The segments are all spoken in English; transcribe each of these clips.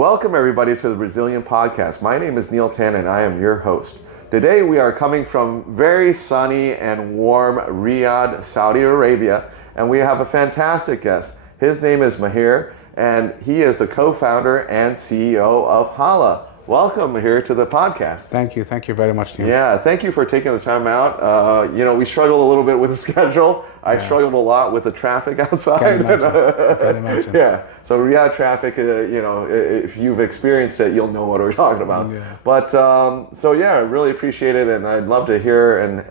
Welcome everybody to the Brazilian Podcast. My name is Neil Tan and I am your host. Today we are coming from very sunny and warm Riyadh, Saudi Arabia, and we have a fantastic guest. His name is Maher and he is the co-founder and CEO of HALA. Welcome here to the podcast. Thank you very much, Neil. Yeah, thank you for taking the time out. We struggled a little bit with the schedule. I struggled a lot with the traffic outside. Can imagine. Yeah, so Riyadh traffic, if you've experienced it, you'll know what we're talking about. Yeah. But I really appreciate it, and I'd love to hear and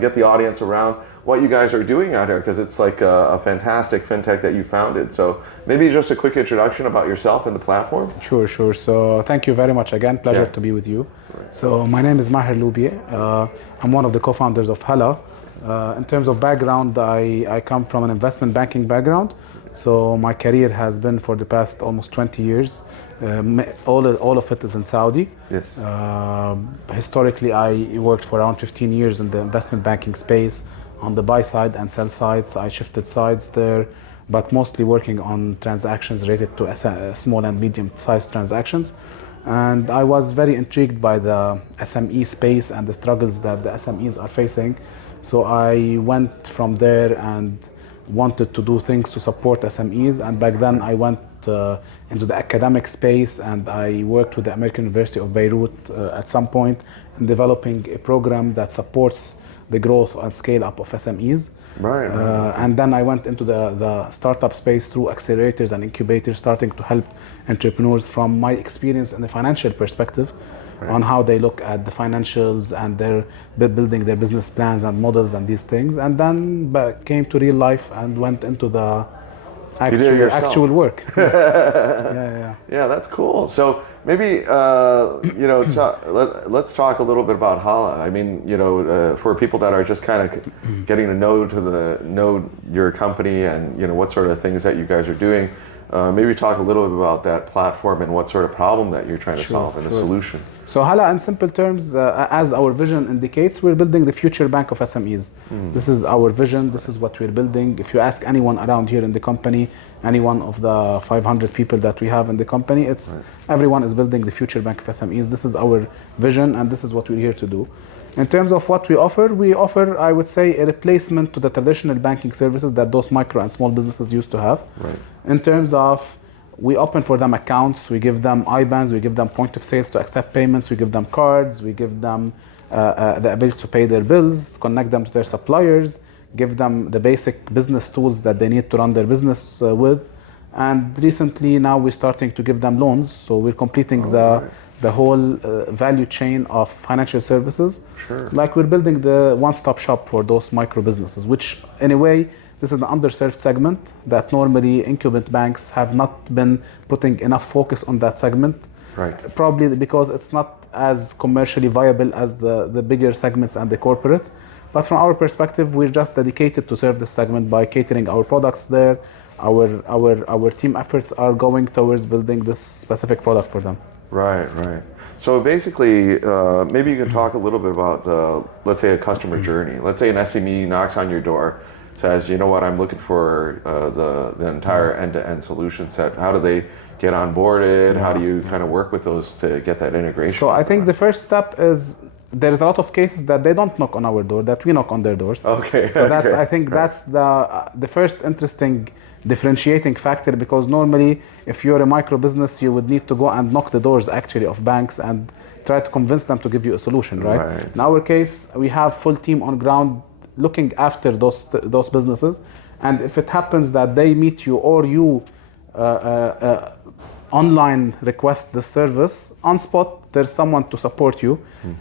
get the audience around what you guys are doing out here, because it's like a fantastic fintech that you founded. So maybe just a quick introduction about yourself and the platform. Sure. So thank you very much again. Pleasure to be with you. Right. So my name is Maher Loubieh. I'm one of the co-founders of HALA. In terms of background, I come from an investment banking background. So my career has been for the past almost 20 years. All of it is in Saudi. Yes. Historically, I worked for around 15 years in the investment banking space on the buy side and sell sides. I shifted sides there, but mostly working on transactions related to small and medium-sized transactions. And I was very intrigued by the SME space and the struggles that the SMEs are facing. So I went from there and wanted to do things to support SMEs. And back then I went into the academic space, and I worked with the American University of Beirut at some point in developing a program that supports the growth and scale up of SMEs. Right. And then I went into the startup space through accelerators and incubators, starting to help entrepreneurs from my experience in the financial perspective on how they look at the financials and their building their business plans and models and these things. And then came to real life and went into the actual work. Yeah, that's cool. So maybe let's talk a little bit about HALA. I mean, for people that are just kind of getting to know your company and what sort of things that you guys are doing. Maybe talk a little bit about that platform and what sort of problem that you're trying to solve and the solution. So HALA, in simple terms, as our vision indicates, we're building the future bank of SMEs. This is our vision. This is what we're building. If you ask anyone around here in the company, any one of the 500 people that we have in the company, everyone is building the future bank of SMEs. This is our vision, and this is what we're here to do. In terms of what we offer, I would say, a replacement to the traditional banking services that those micro and small businesses used to have. Right. In terms of, we open for them accounts, we give them IBANs, we give them point of sales to accept payments, we give them cards, we give them the ability to pay their bills, connect them to their suppliers, give them the basic business tools that they need to run their business with. And recently now we're starting to give them loans, so we're completing the whole value chain of financial services. Sure. Like we're building the one-stop shop for those micro businesses, which in a way, this is an underserved segment that normally incumbent banks have not been putting enough focus on that segment. Right. Probably because it's not as commercially viable as the bigger segments and the corporate. But from our perspective, we're just dedicated to serve this segment by catering our products there. Our team efforts are going towards building this specific product for them. Right. So basically, maybe you can talk a little bit about, let's say, a customer journey. Let's say an SME knocks on your door, says, you know what, I'm looking for the entire end-to-end solution set. How do they get onboarded? How do you kind of work with those to get that integration? So I think the first step is, there's a lot of cases that they don't knock on our door, that we knock on their doors. Okay. So I think that's the first interesting differentiating factor, because normally if you're a micro business, you would need to go and knock the doors actually of banks and try to convince them to give you a solution, right? In our case, we have full team on ground looking after those businesses, and if it happens that they meet you or you online request the service, on spot there's someone to support you.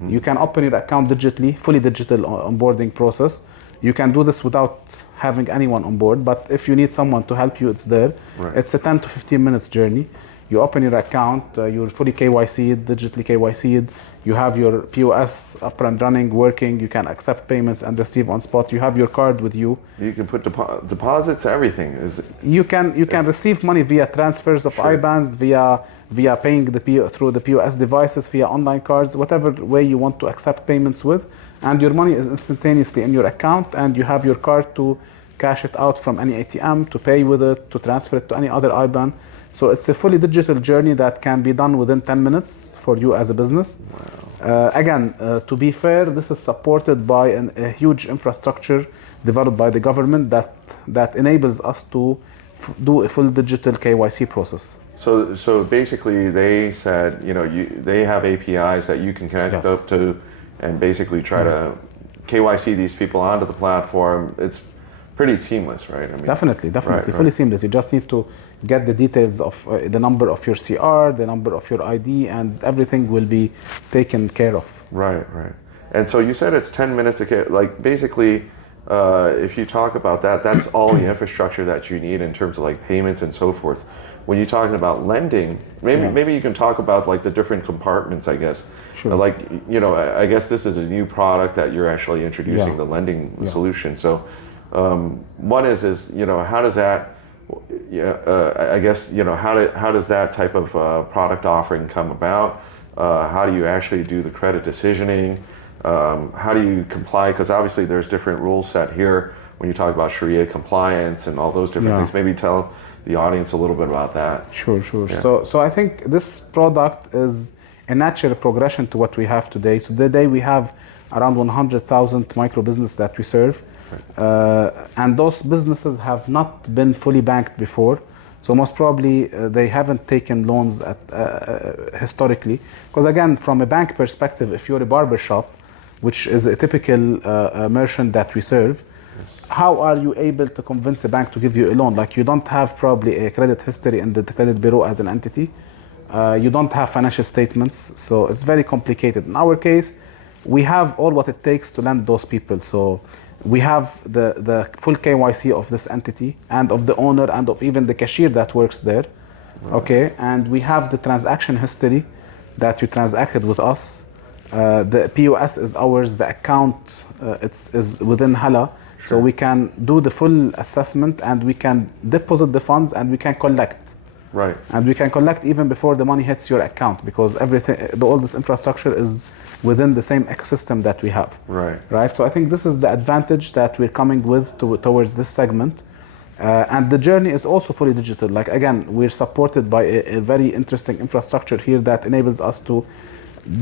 You can open your account digitally, fully digital onboarding process. You can do this without having anyone on board, but if you need someone to help you, it's there. Right. It's a 10 to 15 minutes journey. You open your account, you're fully KYC'd, digitally KYC'd, you have your POS up and running, working, you can accept payments and receive on spot, you have your card with you. You can put deposits, everything. You can receive money via transfers of IBANs, via paying through the POS devices, via online cards, whatever way you want to accept payments with, and your money is instantaneously in your account, and you have your card to cash it out from any ATM, to pay with it, to transfer it to any other IBAN. So it's a fully digital journey that can be done within 10 minutes for you as a business. Wow. Again, to be fair, this is supported by a huge infrastructure developed by the government that enables us to do a full digital KYC process. So basically, they said, they have APIs that you can connect up to, and basically try to KYC these people onto the platform. It's pretty seamless, right? I mean, definitely, right. fully seamless. You just need to get the details of the number of your CR, the number of your ID, and everything will be taken care of. Right. And so you said it's 10 minutes to get, like, basically, if you talk about that, that's all the infrastructure that you need in terms of like payments and so forth. When you're talking about lending, maybe you can talk about like the different compartments, I guess. Sure. Like, I guess this is a new product that you're actually introducing, the lending solution. So one is how does that, I guess, how does that type of product offering come about? How do you actually do the credit decisioning? How do you comply? Because obviously there's different rules set here when you talk about Sharia compliance and all those different things. Maybe tell the audience a little bit about that. Sure. Yeah. So I think this product is a natural progression to what we have today. So today we have around 100,000 micro business that we serve. And those businesses have not been fully banked before. So most probably they haven't taken loans historically. Because again, from a bank perspective, if you're a barber shop, which is a typical merchant that we serve, how are you able to convince a bank to give you a loan? Like, you don't have probably a credit history in the credit bureau as an entity. You don't have financial statements, so it's very complicated. In our case, we have all what it takes to lend those people. So we have the full KYC of this entity and of the owner and of even the cashier that works there. Right. Okay, and we have the transaction history that you transacted with us. The POS is ours, the account is within HALA. Sure. So we can do the full assessment and we can deposit the funds and we can collect. Right. And we can collect even before the money hits your account, because all this infrastructure is within the same ecosystem that we have. Right. So I think this is the advantage that we're coming with towards this segment. And the journey is also fully digital. Like, again, we're supported by a very interesting infrastructure here that enables us to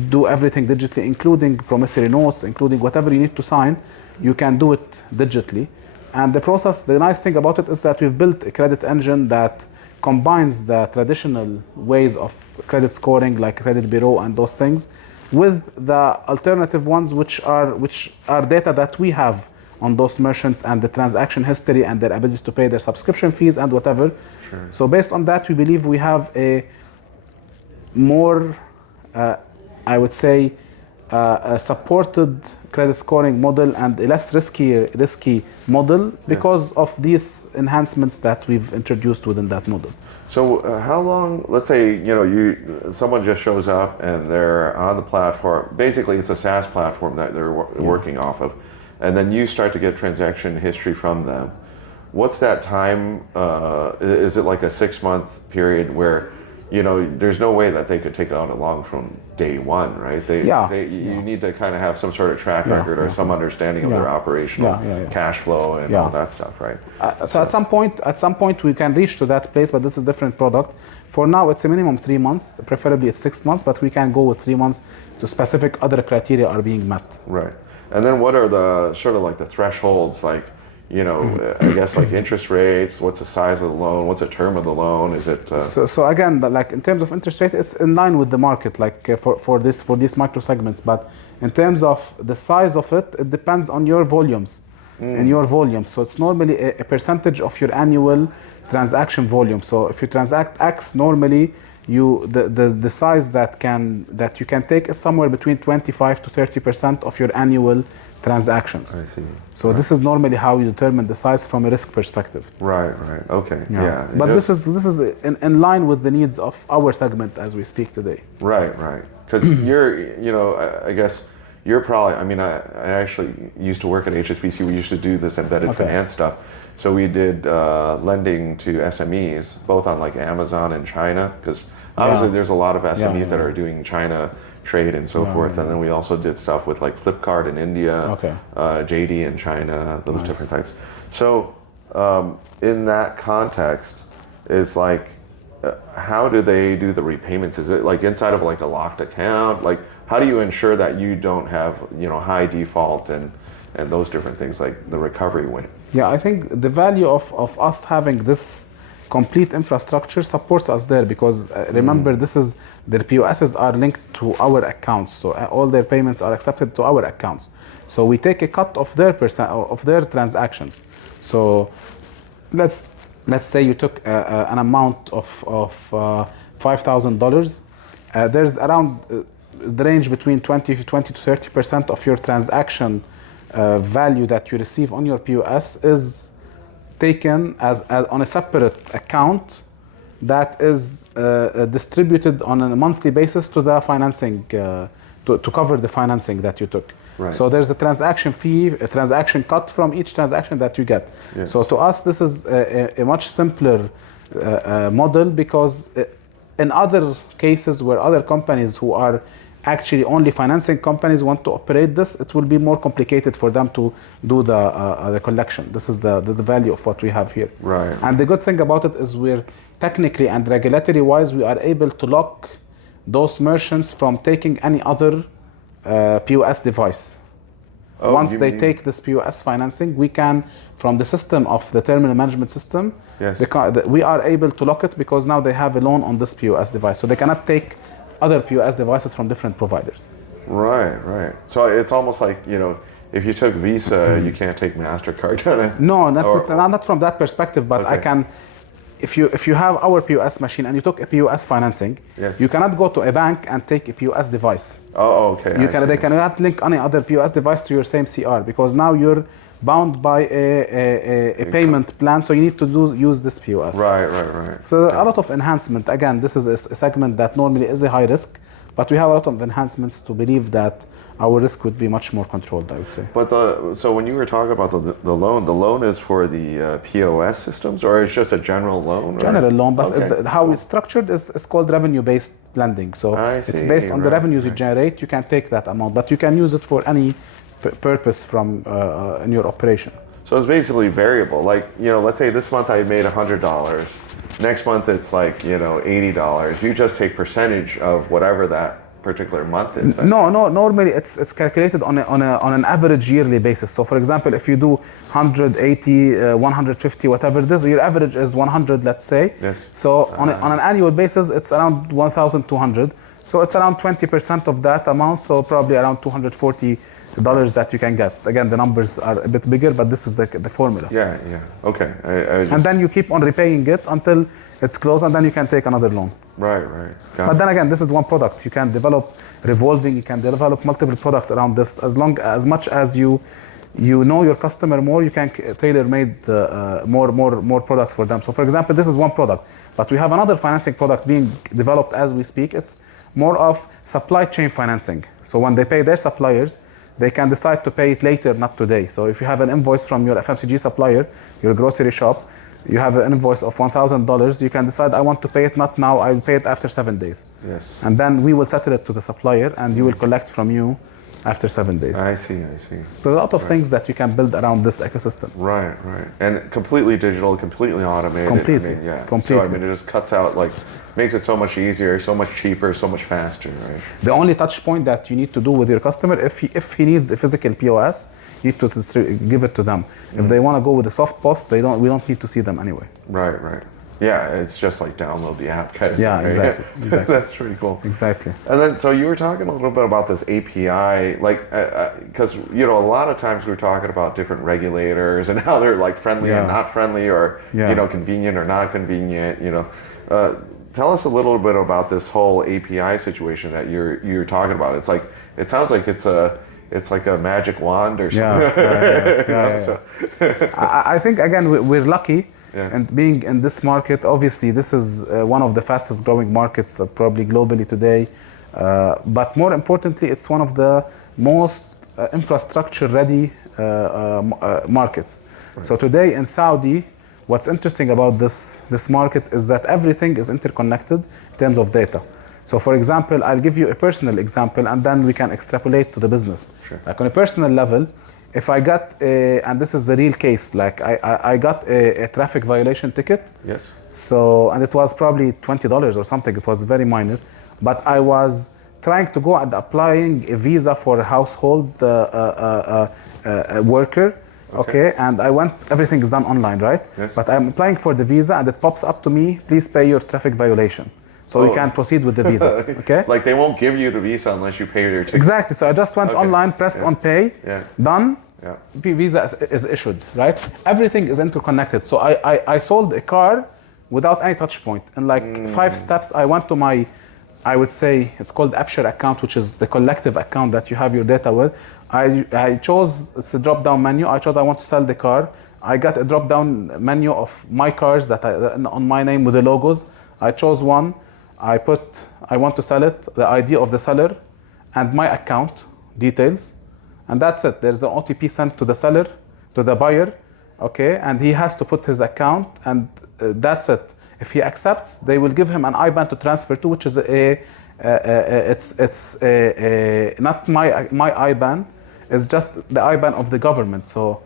do everything digitally, including promissory notes, including whatever you need to sign, you can do it digitally. And the process, the nice thing about it is that we've built a credit engine that combines the traditional ways of credit scoring, like credit bureau and those things, with the alternative ones, which are data that we have on those merchants and the transaction history and their ability to pay their subscription fees and whatever. Sure. So based on that, we believe we have a more, I would say, a supported credit scoring model and a less risky model because of these enhancements that we've introduced within that model. So how long, let's say, someone just shows up and they're on the platform, basically it's a SaaS platform that they're working off of, and then you start to get transaction history from them. What's that time? Is it like a 6-month period where, there's no way that they could take out a loan from day one, right? You need to kind of have some sort of track record or some understanding of their operational cash flow and all that stuff, right? So at some point we can reach to that place, but this is a different product. For now, it's a minimum 3 months, preferably it's 6 months, but we can go with 3 months to specific other criteria are being met. Right. And then what are the sort of like the thresholds, like, I guess like interest rates, what's the size of the loan, what's the term of the loan, is it? So again, like in terms of interest rate, it's in line with the market, like for these micro segments. But in terms of the size of it, it depends on your volumes and your volume. So it's normally a percentage of your annual transaction volume. So if you transact X, normally the size that you can take is somewhere between 25 to 30% of your annual transactions. I see. So this is normally how you determine the size from a risk perspective. Right. Okay. Yeah. But this is in line with the needs of our segment as we speak today. Right. Because I guess you're probably, I actually used to work at HSBC. We used to do this embedded finance stuff. So we did lending to SMEs, both on like Amazon and China, because obviously there's a lot of SMEs that are doing China trade and so forth. And then we also did stuff with like Flipkart in India, JD in China, those different types. So In that context, is like, how do they do the repayments? Is it like inside of like a locked account? Like, how do you ensure that you don't have, high default and those different things, like the recovery win? Yeah, I think the value of us having this complete infrastructure supports us there, because remember, this is their POSs are linked to our accounts, so all their payments are accepted to our accounts. So we take a cut of their of their transactions. So let's say you took an amount of $5,000. There's around the range between 20 to 30% of your transaction value that you receive on your POS is taken as on a separate account that is distributed on a monthly basis to the financing, to cover the financing that you took. Right. So there's a transaction fee, a transaction cut from each transaction that you get. Yes. So to us, this is a much simpler model, because in other cases where other companies who are actually only financing companies want to operate this, it will be more complicated for them to do the collection. This is the value of what we have here. Right. And the good thing about it is we're technically and regulatory wise, we are able to lock those merchants from taking any other POS device. Oh, Once they take this POS financing, we can, from the system of the terminal management system, yes, we are able to lock it, because now they have a loan on this POS device. So they cannot take other POS devices from different providers. Right. So it's almost like, if you took Visa, you can't take MasterCard. No, not from that perspective, but okay. I can. If you have our POS machine and you took a POS financing, yes, you cannot go to a bank and take a POS device. Oh, okay. They cannot link any other POS device to your same CR, because now you're bound by a payment plan, so you need to use this POS. Right. So a lot of enhancement. Again, this is a segment that normally is a high risk, but we have a lot of enhancements to believe that our risk would be much more controlled, I would say. But so when you were talking about the loan is for the POS systems, or it's just a general loan? Or? General loan, but okay, how it's structured is called revenue-based lending. So it's based on the revenues you generate. You can take that amount, but you can use it for any purpose from in your operation. So it's basically variable. Like, let's say this month I made $100. Next month it's like, $80. You just take percentage of whatever that particular month is. No. Normally it's calculated on an average yearly basis. So for example, if you do 180, 150, whatever it is, your average is 100, let's say. Yes. So on an annual basis, it's around 1,200. So it's around 20% of that amount. So probably around $240 that you can get. Again, the numbers are a bit bigger, but this is the formula. Yeah. Okay. And then you keep on repaying it until it's closed, and then you can take another loan. Right. But then again, this is one product. You can develop revolving. You can develop multiple products around this. As much as you know your customer more, you can tailor-made more products for them. So for example, this is one product, but we have another financing product being developed as we speak. It's more of supply chain financing. So when they pay their suppliers, they can decide to pay it later, not today. So if you have an invoice from your FMCG supplier, your grocery shop, you have an invoice of $1,000, you can decide, I want to pay it not now, I will pay it after 7 days. Yes. And then we will settle it to the supplier, and you will collect from you after 7 days. I see. So a lot of things that you can build around this ecosystem. Right. And completely digital, completely automated. Completely. So it just cuts out, makes it so much easier, so much cheaper, so much faster, right? The only touch point that you need to do with your customer, if he needs a physical POS, you need to give it to them. If they want to go with a soft POS, we don't need to see them anyway. Right. Yeah, it's just like download the app kind of thing. Yeah, exactly. That's pretty cool. Exactly. And then, so you were talking a little bit about this API, because a lot of times we're talking about different regulators and how they're friendly and not friendly, or convenient or not convenient. Tell us a little bit about this whole API situation that you're talking about. It sounds like it's like a magic wand or something. So I think again we're lucky. Yeah. And being in this market, obviously this is one of the fastest growing markets probably globally today. But more importantly, it's one of the most infrastructure ready markets. Right. So today in Saudi, what's interesting about this market is that everything is interconnected in terms of data. So for example, I'll give you a personal example, and then we can extrapolate to the business. Sure. Like on a personal level, if I got and this is the real case, like I got a traffic violation ticket. Yes. So, and it was probably $20 or something. It was very minor, but I was trying to go and applying a visa for a household worker. Okay, and I went, everything is done online, right? Yes. But I'm applying for the visa and it pops up to me, please pay your traffic violation. So you can proceed with the visa, okay? Like they won't give you the visa unless you pay your ticket. Exactly, so I just went online, pressed on pay, done, visa is issued, right? Everything is interconnected. So I sold a car without any touch point. In like 5 steps, I went to my, I would say, it's called AppShare account, which is the collective account that you have your data with. I chose, it's a drop-down menu. I chose I want to sell the car. I got a drop-down menu of my cars that on my name with the logos. I chose one. I put, I want to sell it, the ID of the seller, and my account details. And that's it. There's an OTP sent to the seller, to the buyer, okay? And he has to put his account, and that's it. If he accepts, they will give him an IBAN to transfer to, which is not my IBAN. It's just the IBAN of the government. So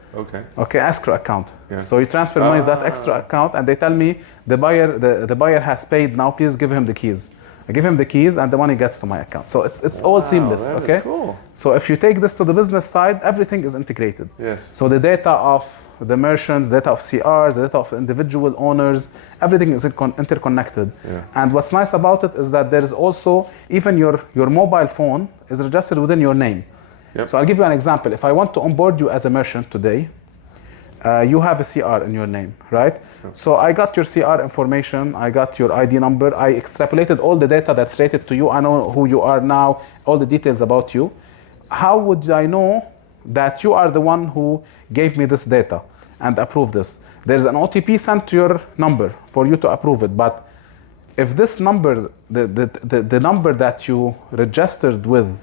okay, escrow account. So you transfer money to that extra account, and they tell me the buyer has paid now. Please give him the keys. I give him the keys, and the money gets to my account. So it's all seamless. That okay. Is cool. So if you take this to the business side, everything is integrated. Yes. So the data of the merchants, data of CRs, the data of individual owners, everything is interconnected. And what's nice about it is that there is also, even your mobile phone is registered within your name. So I'll give you an example. If I want to onboard you as a merchant today, you have a CR in your name, right? So I got your CR information, I got your ID number, I extrapolated all the data that's related to you, I know who you are now, all the details about you. How would I know that you are the one who gave me this data and approved this? There's an OTP sent to your number for you to approve it, but if this number, the number that you registered with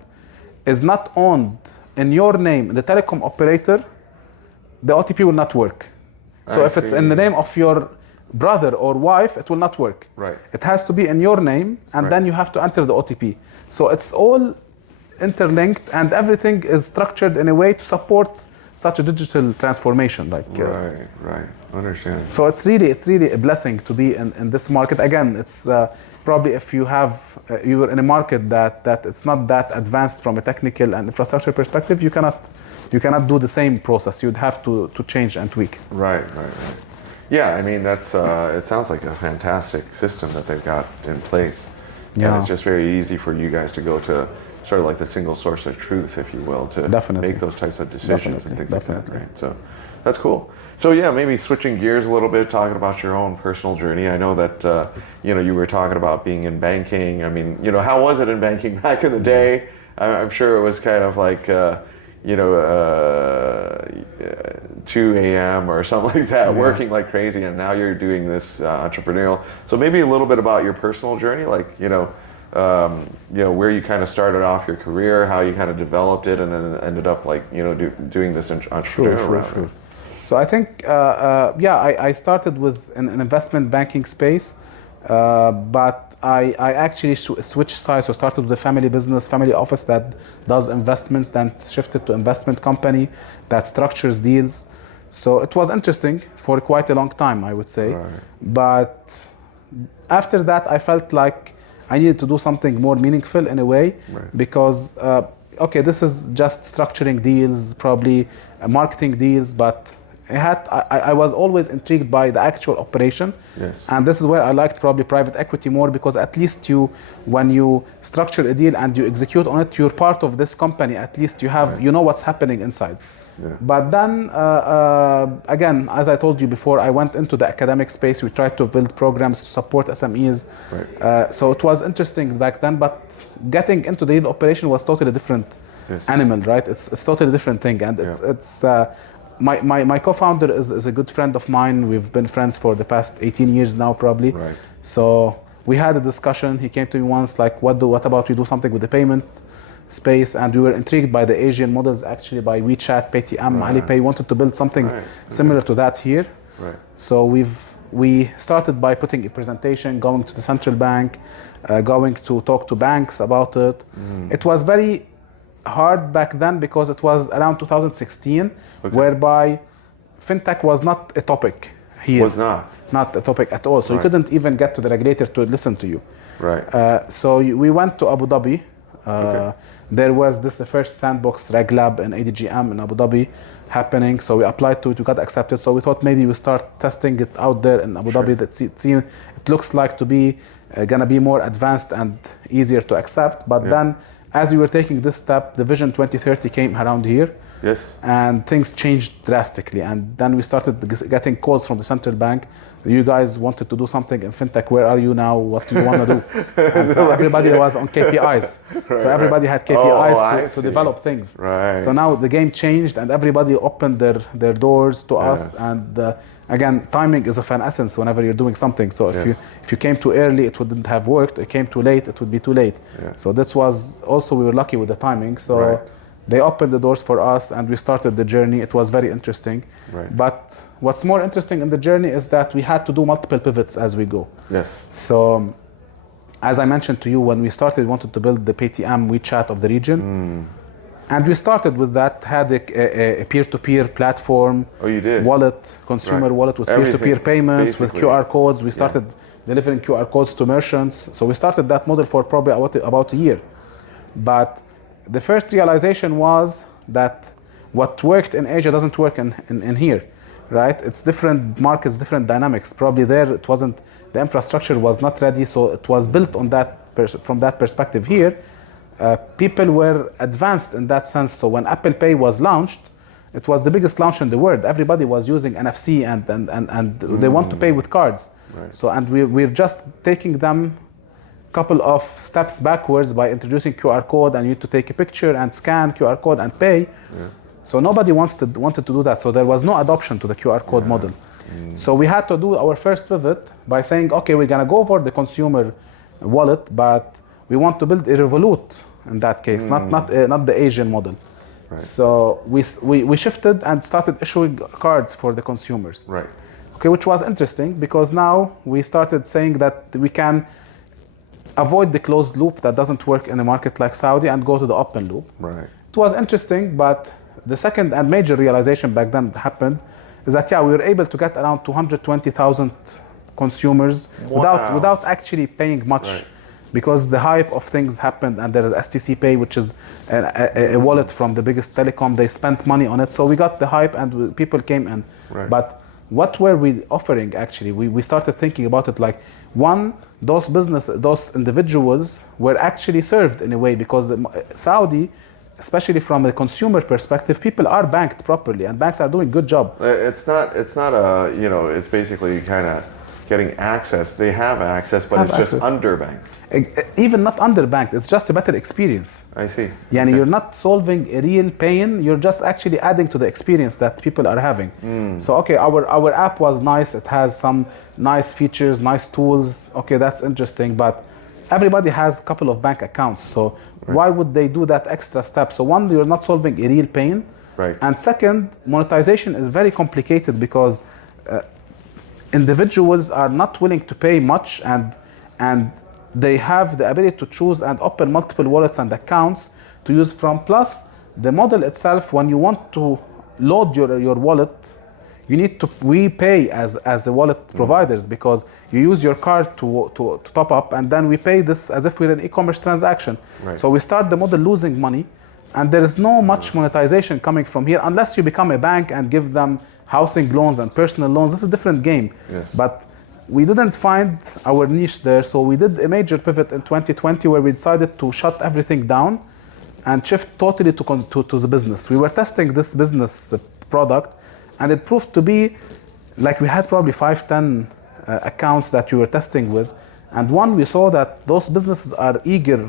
is not owned in your name, the telecom operator, the OTP will not work. So if it's in the name of your brother or wife, it will not work. Right. It has to be in your name, and then you have to enter the OTP. So it's all interlinked, and everything is structured in a way to support such a digital transformation. Like right, understand. So it's really a blessing to be in this market. Again, it's probably if you were in a market that it's not that advanced from a technical and infrastructure perspective, you cannot do the same process. You'd have to change and tweak. Right. Yeah, I mean that's it sounds like a fantastic system that they've got in place. And it's just very easy for you guys to go to sort of like the single source of truth, if you will, to make those types of decisions and things like that. Right? So that's cool. So yeah, maybe switching gears a little bit, talking about your own personal journey. I know that you were talking about being in banking. I mean, how was it in banking back in the day? I'm sure it was kind of like 2 a.m. or something like that, working like crazy, and now you're doing this entrepreneurial. So maybe a little bit about your personal journey, like where you kind of started off your career, how you kind of developed it, and then ended up like doing this entrepreneurial route. Sure. So I think I started with an investment banking space, but I actually switched sides. So started with a family business, family office that does investments, then shifted to investment company that structures deals. So it was interesting for quite a long time, I would say. But after that, I felt like I needed to do something more meaningful in a way, because this is just structuring deals, probably marketing deals, but I was always intrigued by the actual operation. And this is where I liked probably private equity more, because at least when you structure a deal and you execute on it, you're part of this company. At least you know what's happening inside. But then again, as I told you before, I went into the academic space. We tried to build programs to support SMEs. So it was interesting back then, but getting into the deal operation was totally different animal, right? It's totally different thing, and it's my co-founder is a good friend of mine. We've been friends for the past 18 years now, probably. So we had a discussion. He came to me once, like, what about we do something with the payment space? And we were intrigued by the Asian models, actually, by WeChat, Paytm, Alipay. Wanted to build something similar to that here. So we started by putting a presentation, going to the central bank, going to talk to banks about it. It was very hard back then because it was around 2016, whereby fintech was not a topic here. Was Not a topic at all. So you couldn't even get to the regulator to listen to you. Right. So we went to Abu Dhabi. There was the first sandbox reg lab in ADGM in Abu Dhabi happening. So we applied to it, we got accepted. So we thought maybe we start testing it out there in Abu Dhabi. It looks like to be gonna be more advanced and easier to accept. But then as we were taking this step, the Vision 2030 came around here. Yes. And things changed drastically. And then we started getting calls from the central bank. You guys wanted to do something in fintech. Where are you now? What do you want to do? And so everybody was on KPIs. So everybody had KPIs to develop things. Right. So now the game changed and everybody opened their doors to us. And again, timing is of an essence whenever you're doing something. So if you came too early, it wouldn't have worked. If you came too late, it would be too late. So this was also, we were lucky with the timing. So they opened the doors for us and we started the journey. It was very interesting. But what's more interesting in the journey is that we had to do multiple pivots as we go. Yes. So as I mentioned to you, when we started, we wanted to build the PayTM WeChat of the region. And we started with that, had a peer-to-peer platform, wallet, consumer wallet with peer-to-peer payments, basically. With QR codes. We started delivering QR codes to merchants. So we started that model for probably about a year. But the first realization was that what worked in Asia doesn't work in here, right? It's different markets, different dynamics. Probably there it wasn't, the infrastructure was not ready, so it was built on that from that perspective. Here, people were advanced in that sense. So when Apple Pay was launched, it was the biggest launch in the world. Everybody was using NFC and they want to pay with cards. So and we're just taking them couple of steps backwards by introducing QR code, and you need to take a picture and scan QR code and pay. So nobody wanted to do that. So there was no adoption to the QR code model. So we had to do our first pivot by saying, okay, we're gonna go for the consumer wallet, but we want to build a Revolut in that case, not the Asian model. So we shifted and started issuing cards for the consumers. Okay, which was interesting because now we started saying that we can avoid the closed loop that doesn't work in a market like Saudi and go to the open loop. It was interesting, but the second and major realization back then happened is that we were able to get around 220,000 consumers without actually paying much, because the hype of things happened, and there is STC Pay, which is a wallet from the biggest telecom. They spent money on it, so we got the hype and people came in. But what were we offering actually? We started thinking about it like, one, those individuals were actually served in a way, because Saudi, especially from a consumer perspective, people are banked properly and banks are doing a good job. It's not a, it's basically kind of getting access. They have access, but it's just underbanked. Even not underbanked, it's just a better experience. I see. You're not solving a real pain, you're just actually adding to the experience that people are having. So okay, our app was nice, it has some nice features, nice tools, okay, that's interesting, but everybody has a couple of bank accounts, so why would they do that extra step? So one, you're not solving a real pain, and second, monetization is very complicated because individuals are not willing to pay much, and they have the ability to choose and open multiple wallets and accounts to use from. Plus, the model itself, when you want to load your wallet, you need to pay as the wallet providers, because you use your card to top up, and then we pay this as if we're an e-commerce transaction. So we start the model losing money, and there is no much monetization coming from here unless you become a bank and give them housing loans and personal loans. This is a different game. But we didn't find our niche there, so we did a major pivot in 2020 where we decided to shut everything down and shift totally to the business. We were testing this business product, and it proved to be like we had probably 5-10 accounts that we were testing with, and one, we saw that those businesses are eager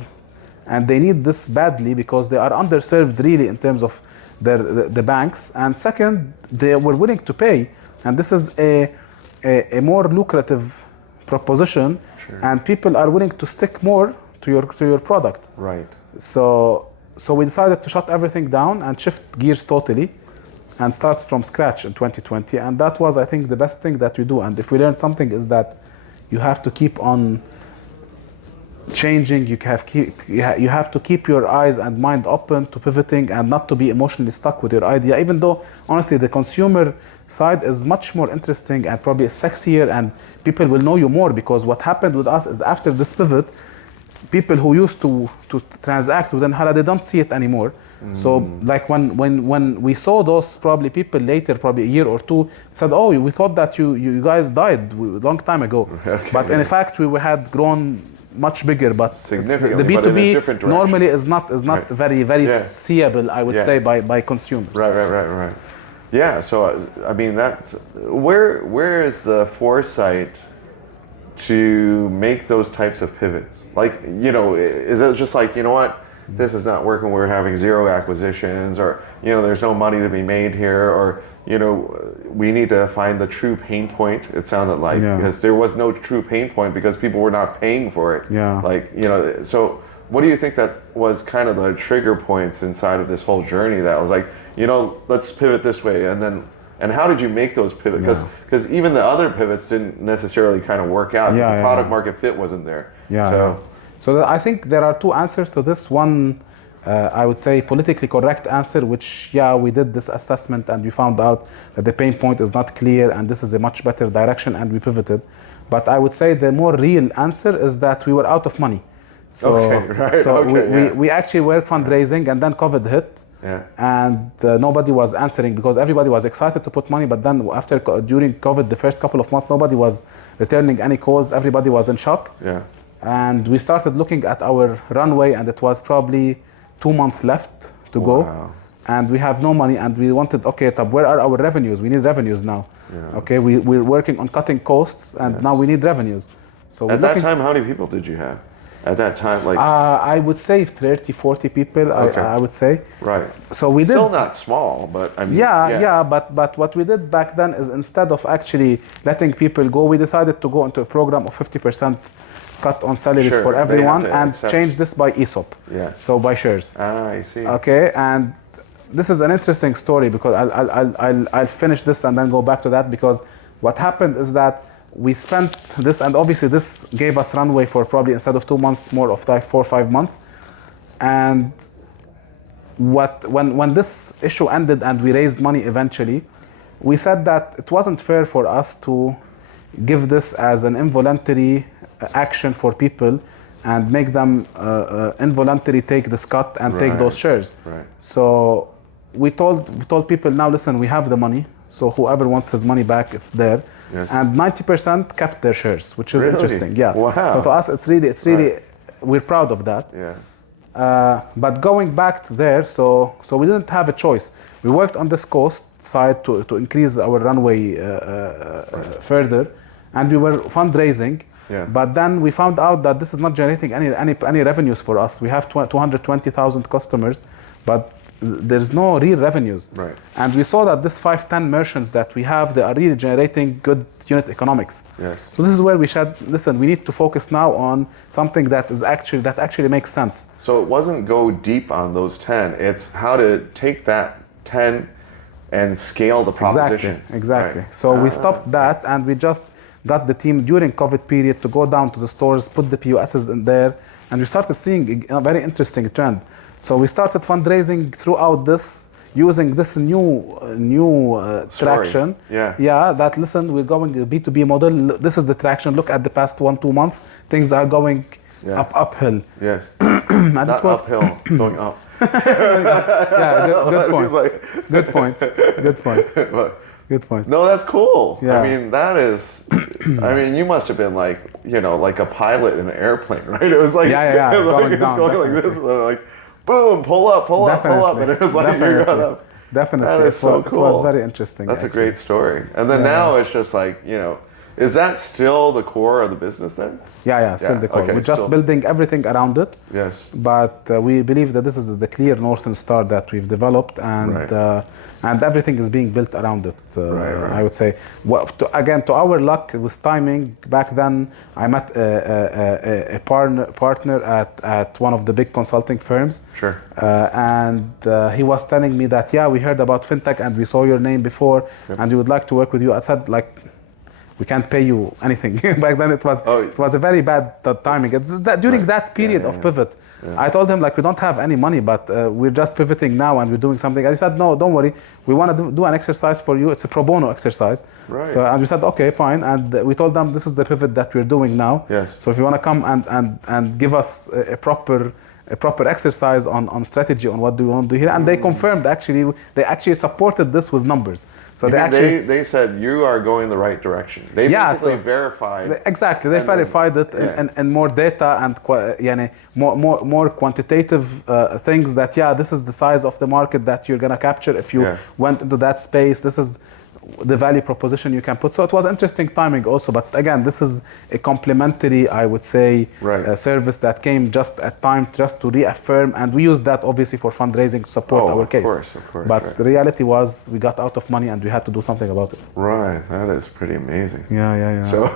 and they need this badly because they are underserved really in terms of the banks, and second, they were willing to pay, and this is a more lucrative proposition, and people are willing to stick more to your product. So we decided to shut everything down and shift gears totally and start from scratch in 2020, and that was, I think, the best thing that we do. And if we learned something, is that you have to keep on changing. You have to keep your eyes and mind open to pivoting and not to be emotionally stuck with your idea, even though honestly the consumer side is much more interesting and probably sexier, and people will know you more, because what happened with us is after this pivot, people who used to transact within HALA, they don't see it anymore. So like when we saw those probably people later, probably a year or two, said, oh, we thought that you guys died a long time ago. Okay. But in fact we had grown much bigger, but significantly, the B2B but in a different direction. normally is not Right. very Yeah. seeable, I would Yeah. say, by consumers. Right. Yeah. So I mean, that's where is the foresight to make those types of pivots? Like, you know, is it just like, you know what, this is not working, we're having zero acquisitions, or, you know, there's no money to be made here, or, you know, we need to find the true pain point, it sounded like, Yeah. because there was no true pain point because people were not paying for it. Yeah. Like, you know, so what do you think that was kind of the trigger points inside of this whole journey that was like, you know, let's pivot this way, and how did you make those pivots? Because even the other pivots didn't necessarily kind of work out. Yeah, the product market fit wasn't there. So I think there are two answers to this. One, I would say politically correct answer, which, we did this assessment and we found out that the pain point is not clear and this is a much better direction, and we pivoted. But I would say the more real answer is that we were out of money. So, we actually were fundraising, and then COVID hit. Yeah. And nobody was answering, because everybody was excited to put money, but then during COVID, the first couple of months, nobody was returning any calls. Everybody was in shock. Yeah. And we started looking at our runway, and it was probably 2 months left to go. And we have no money, and we wanted, okay, where are our revenues? We need revenues now. Yeah. Okay, we're working on cutting costs, and now we need revenues. So at that time, how many people did you have? At that time, like I would say 30, 40 people. Okay. I would say. Right. So we did. Still not small, but I mean. But what we did back then is, instead of actually letting people go, we decided to go into a program of 50% cut on salaries for everyone, and change this by ESOP. Yes. So by shares. I see. Okay, and this is an interesting story, because I'll finish this and then go back to that, because what happened is that we spent this, and obviously this gave us runway for probably, instead of 2 months, more of like 4 or 5 months. And when this issue ended and we raised money eventually, we said that it wasn't fair for us to give this as an involuntary action for people and make them involuntarily take this cut and take those shares. Right. So we told people, now listen, we have the money, so whoever wants his money back, it's there. Yes. And 90% kept their shares, which is interesting. Yeah. Wow. So to us, it's really we're proud of that. Yeah. But going back to there, so we didn't have a choice. We worked on this cost side to increase our runway further, and we were fundraising. Yeah. But then we found out that this is not generating any revenues for us. We have 220,000 customers, but there's no real revenues. Right. And we saw that this 5-10 merchants that we have, they are really generating good unit economics. Yes. So this is where we said, listen, we need to focus now on something that actually makes sense. So it wasn't go deep on those 10, it's how to take that 10 and scale the proposition. Exactly. Right. So we stopped that, and we just got the team during COVID period to go down to the stores, put the POSs in there, and we started seeing a very interesting trend. So we started fundraising throughout this, using this new traction. Yeah. That, listen, we're going a B2B model. This is the traction. Look at the past 1-2 months. Things are going uphill. Yes. And not uphill, going up. Good point. Good point. No, that's cool. Yeah. I mean, that is, I mean, you must have been like, you know, like a pilot in an airplane, right? It was like, it was going like this, and like, boom, pull up, and it was like you got up. Definitely. That is so cool. It was very interesting. That's actually a great story. And then now it's just like, you know, is that still the core of the business then? Still the core. Okay, We're just building everything around it. Yes. But we believe that this is the clear Northern Star that we've developed, and everything is being built around it. I would say. Well, to our luck with timing, back then I met a partner at one of the big consulting firms. Sure. And he was telling me that, we heard about Fintech and we saw your name before, and we would like to work with you. I said, like, we can't pay you anything. Back then it was a very bad timing. During that period of pivot, I told him like, we don't have any money, but we're just pivoting now and we're doing something. And he said, no, don't worry. We want to do an exercise for you. It's a pro bono exercise. Right. So, and we said, okay, fine. And we told them, this is the pivot that we're doing now. Yes. So if you want to come and give us a proper exercise on strategy, on what do we want to do here. And they confirmed, they actually supported this with numbers. So they said you are going the right direction. They basically verified. Exactly, they verified it and more data and more quantitative things that this is the size of the market that you're gonna capture if you went into that space. This is the value proposition you can put. So it was interesting timing also, but again, this is a complementary, I would say, service that came just at time just to reaffirm, and we used that obviously for fundraising to support our case. Of course. But the reality was we got out of money and we had to do something about it. Right, that is pretty amazing. Yeah. So,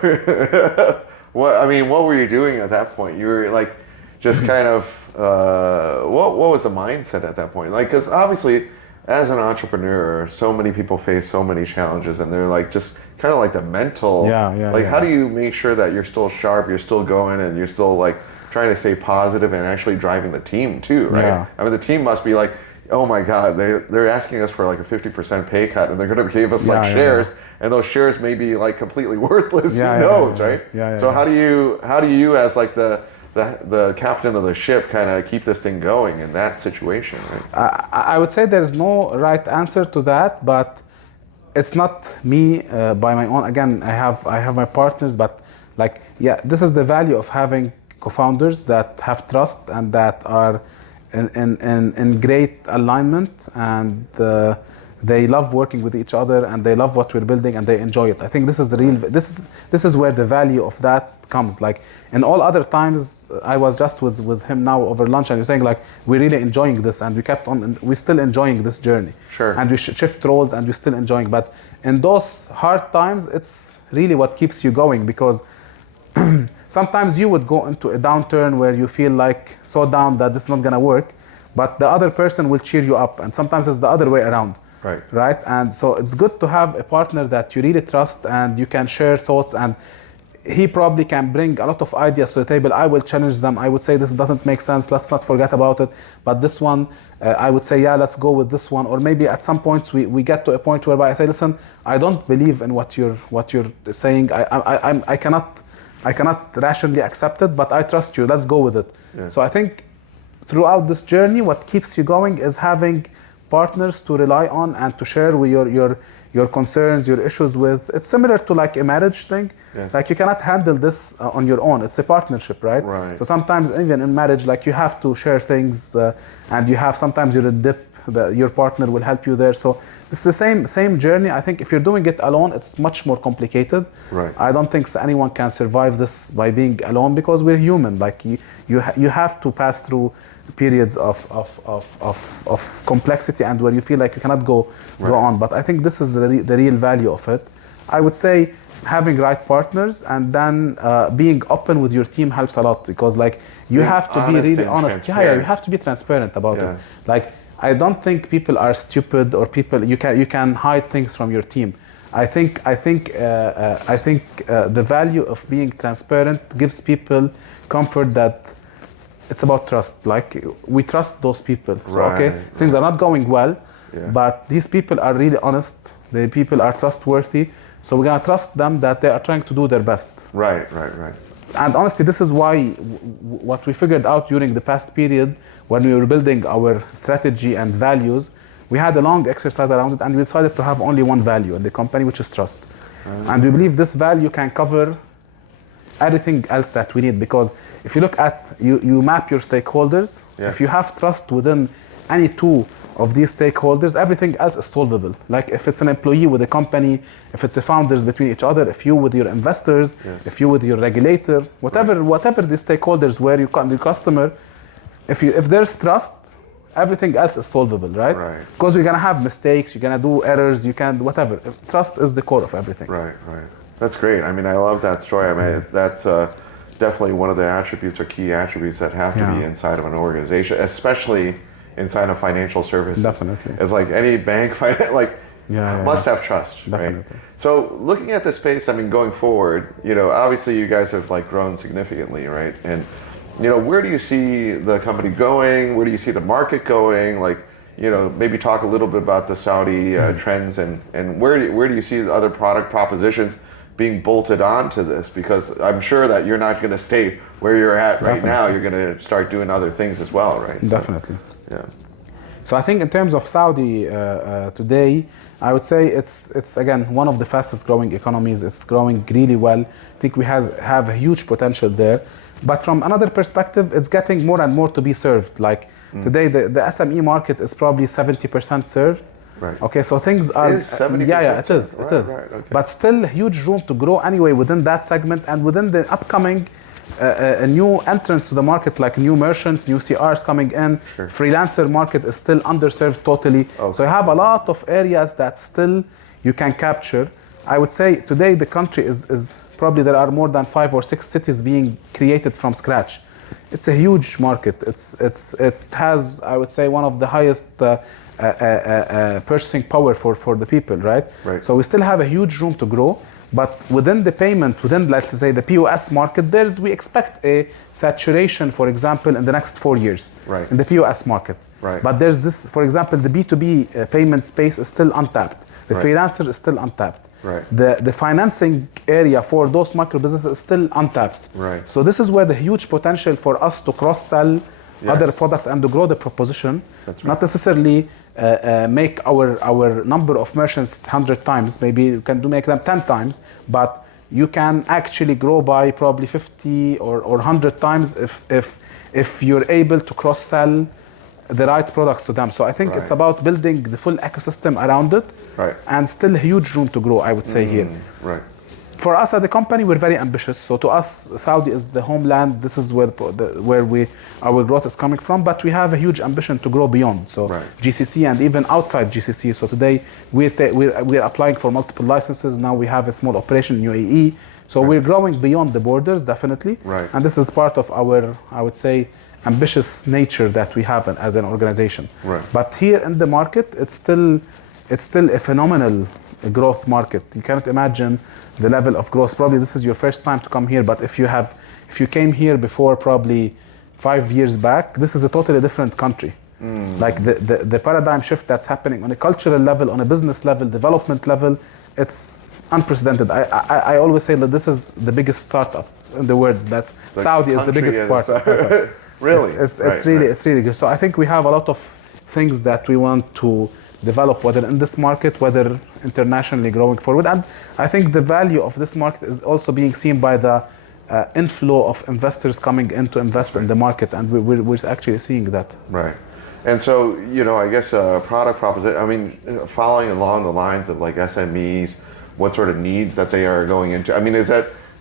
what were you doing at that point? You were like, just kind of, what was the mindset at that point? Like, because obviously, as an entrepreneur, so many people face so many challenges, and they're like just kind of like the mental. How do you make sure that you're still sharp, you're still going, and you're still like trying to stay positive and actually driving the team too, right? Yeah. I mean, the team must be like, oh my God, they're asking us for like a 50% pay cut, and they're going to give us shares, and those shares may be like completely worthless. Who knows, right? So how do you as like the captain of the ship kind of keep this thing going in that situation, right? I would say there's no right answer to that, but it's not me by my own. Again, I have my partners, but like, this is the value of having co-founders that have trust and that are in great alignment, and they love working with each other, and they love what we're building, and they enjoy it. I think this is the real. This is where the value of that comes. Like in all other times, I was just with him now over lunch, and he was saying like, we're really enjoying this, and we kept on. We're still enjoying this journey. Sure. And we shift roles, and we're still enjoying. But in those hard times, it's really what keeps you going, because sometimes you would go into a downturn where you feel like so down that this is not gonna work, but the other person will cheer you up, and sometimes it's the other way around. Right. And so it's good to have a partner that you really trust and you can share thoughts, and he probably can bring a lot of ideas to the table. I will challenge them. I would say this doesn't make sense, let's not forget about it. But this one, I would say, let's go with this one. Or maybe at some points we get to a point whereby I say, listen, I don't believe in what you're saying. I cannot rationally accept it, but I trust you. Let's go with it. So I think throughout this journey, what keeps you going is having partners to rely on and to share with your concerns, your issues with. It's similar to like a marriage thing. Like you cannot handle this on your own. It's a partnership, right? So sometimes even in marriage, like you have to share things, and you have sometimes you're in dip. Your partner will help you there. So it's the same journey. I think if you're doing it alone, it's much more complicated. I don't think anyone can survive this by being alone, because we're human. Like you have to pass through periods of complexity and where you feel like you cannot go on. But I think this is the real value of it. I would say having right partners, and then being open with your team helps a lot, because like you have to be really honest. You have to be transparent about it. Like I don't think people are stupid, or you can hide things from your team. I think the value of being transparent gives people comfort that it's about trust. Like we trust those people. So things are not going well, but these people are really honest. The people are trustworthy. So we're gonna trust them that they are trying to do their best. Right. And honestly, this is why what we figured out during the past period, when we were building our strategy and values, we had a long exercise around it, and we decided to have only one value in the company, which is trust. And we believe this value can cover everything else that we need, because if you look at, you map your stakeholders, if you have trust within any two of these stakeholders, everything else is solvable. Like if it's an employee with a company, if it's the founders between each other, if you with your investors, if you with your regulator, whatever the stakeholders where you the customer, if there's trust, everything else is solvable, right? Because you're gonna have mistakes, you're gonna do errors, you can whatever. Trust is the core of everything. Right. That's great. I mean, I love that story. I mean, that's definitely one of the attributes or key attributes that have to be inside of an organization, especially inside of financial services. Definitely. It's like any bank, like must have trust, Definitely. right? So looking at the space, I mean, going forward, obviously you guys have like grown significantly, right? And where do you see the company going? Where do you see the market going? Like, maybe talk a little bit about the Saudi trends and where do you see the other product propositions being bolted onto this? Because I'm sure that you're not going to stay where you're at right now. You're going to start doing other things as well, right? Definitely. So, yeah. So I think in terms of Saudi today, I would say it's again one of the fastest growing economies. It's growing really well. I think we have a huge potential there. But from another perspective, it's getting more and more to be served. Like today, the SME market is probably 70% served. Right. Okay, so things are. It is 70%. Yeah, it is. Right, It is. right, okay. But still, huge room to grow anyway within that segment and within the upcoming new entrance to the market, like new merchants, new CRs coming in. Sure. Freelancer market is still underserved totally. Okay. So you have a lot of areas that still you can capture. I would say today the country is probably there are more than 5 or 6 cities being created from scratch. It's a huge market. It has, I would say, one of the highest purchasing power for the people, right? Right. So we still have a huge room to grow. But within the payment, within, let's say, the POS market, we expect a saturation, for example, in the next 4 years. Right. In the POS market. Right. But there's this, for example, the B2B payment space is still untapped. The Right. freelancer is still untapped. Right. The financing area for those micro businesses is still untapped. Right. So this is where the huge potential for us to cross-sell other Yes. products and to grow the proposition. That's right. Not necessarily make our number of merchants 100 times. Maybe you can make them 10 times, but you can actually grow by probably 50 or 100 times if you're able to cross-sell the right products to them. So I think it's Right. about building the full ecosystem around it, Right. and still huge room to grow, I would say here. Right. For us as a company, we're very ambitious. So to us, Saudi is the homeland. This is where our growth is coming from. But we have a huge ambition to grow beyond. So Right. GCC and even outside GCC. So today we're applying for multiple licenses. Now we have a small operation in UAE. So we're growing beyond the borders, definitely. Right. And this is part of our, I would say, ambitious nature that we have as an organization. Right. But here in the market, it's still a phenomenal growth market. You cannot imagine the level of growth. Probably this is your first time to come here, but if you came here before probably 5 years back, this is a totally different country. Like the paradigm shift that's happening on a cultural level, on a business level, development level, it's unprecedented. I always say that this is the biggest startup in the world. That The Saudi is the country biggest startup. Really? It's Right, really right. it's really good. So I think we have a lot of things that we want to develop, whether in this market, whether internationally growing forward. And I think the value of this market is also being seen by the inflow of investors coming in to invest in the market, and we're actually seeing that. Right. And so, I guess product proposition, I mean, following along the lines of like SMEs, what sort of needs that they are going into. I mean,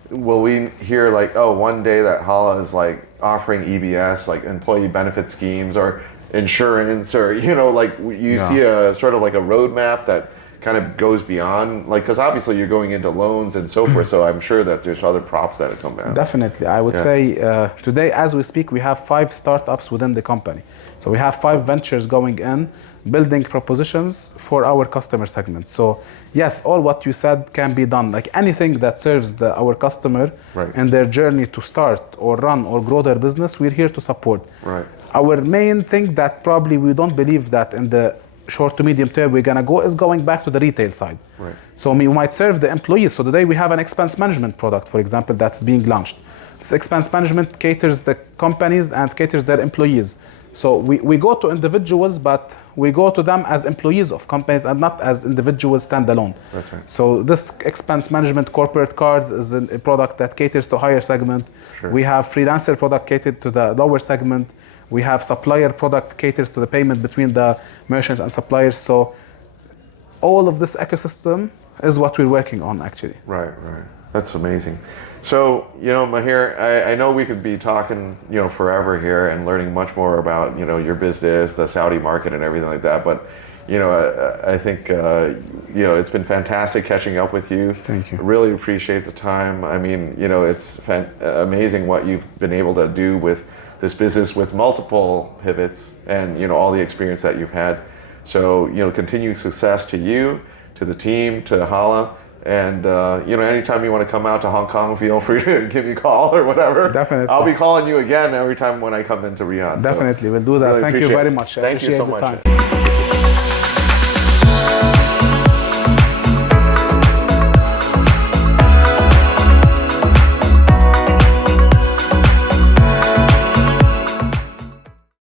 will we hear like, oh, one day that HALA is like offering EBS, like employee benefit schemes or insurance, or, like you see a sort of like a roadmap that kind of goes beyond, like, because obviously you're going into loans and so forth, so I'm sure that there's other props that have come down. Definitely. I would say today, as we speak, we have 5 startups within the company. So we have 5 ventures going in, building propositions for our customer segments. So yes, all what you said can be done. Like anything that serves our customer Right. in their journey to start or run or grow their business, we're here to support. Right. Our main thing that probably we don't believe that in the short to medium term we're gonna go is going back to the retail side. Right. So we might serve the employees. So today we have an expense management product, for example, that's being launched. This expense management caters the companies and caters their employees. So we go to individuals, but we go to them as employees of companies and not as individuals standalone. That's right. So this expense management corporate cards is a product that caters to higher segment. Sure. We have freelancer product catered to the lower segment. We have supplier product caters to the payment between the merchant and suppliers. So all of this ecosystem is what we're working on actually. Right, right. That's amazing. So, Maher, I know we could be talking, forever here and learning much more about, your business, the Saudi market and everything like that. But, I think, it's been fantastic catching up with you. Thank you. Really appreciate the time. I mean, it's amazing what you've been able to do with this business with multiple pivots and, all the experience that you've had. So, continued success to you. to the team, to HALA. And anytime you want to come out to Hong Kong, feel free to give me a call or whatever. Definitely. I'll be calling you again every time when I come into Riyadh. Definitely, we'll do that. Really Thank you appreciate very it. much. Thank you so Appreciate the much. time.